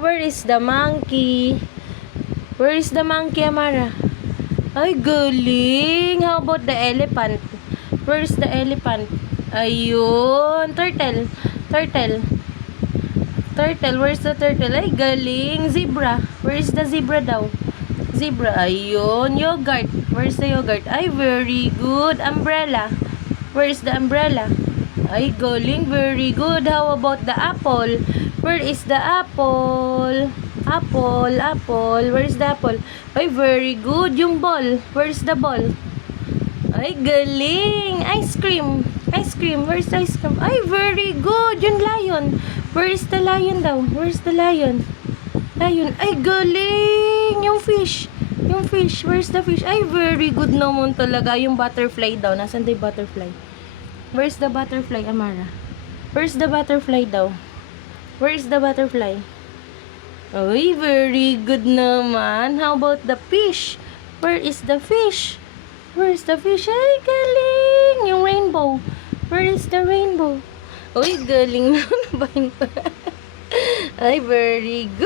Where is the monkey? Where is the monkey, Amara? Ay, galing. How about the elephant? Where is the elephant? Ayun. Turtle. Turtle. Turtle. Where's the turtle? Ay, galing. Zebra. Where is the zebra daw? Zebra. Ayun. Yogurt. Where's the yogurt? Ay, very good. Umbrella. Where is the umbrella? Ay, galing. Very good. How about the apple? Where is the apple? Apple. Apple. Where is the apple? Ay, very good. Yung ball. Where is the ball? Ay, galing. Ice cream. Ice cream. Where's the ice cream? Ay, very good. Yung lion. Where is the lion daw? Where is the lion? Lion. Ay, galing. Yung fish. Yung fish. Where's the fish? Ay, very good naman talaga. Yung butterfly daw. Nasaan daw yung butterfly? Where's the butterfly, Amara? Where's the butterfly daw? Where's the butterfly? Ay, very good naman. How about the fish? Where is the fish? Where is the fish? Ay, galing. Yung rainbow. Where is the rainbow? Ay, galing naman. Ay, very good.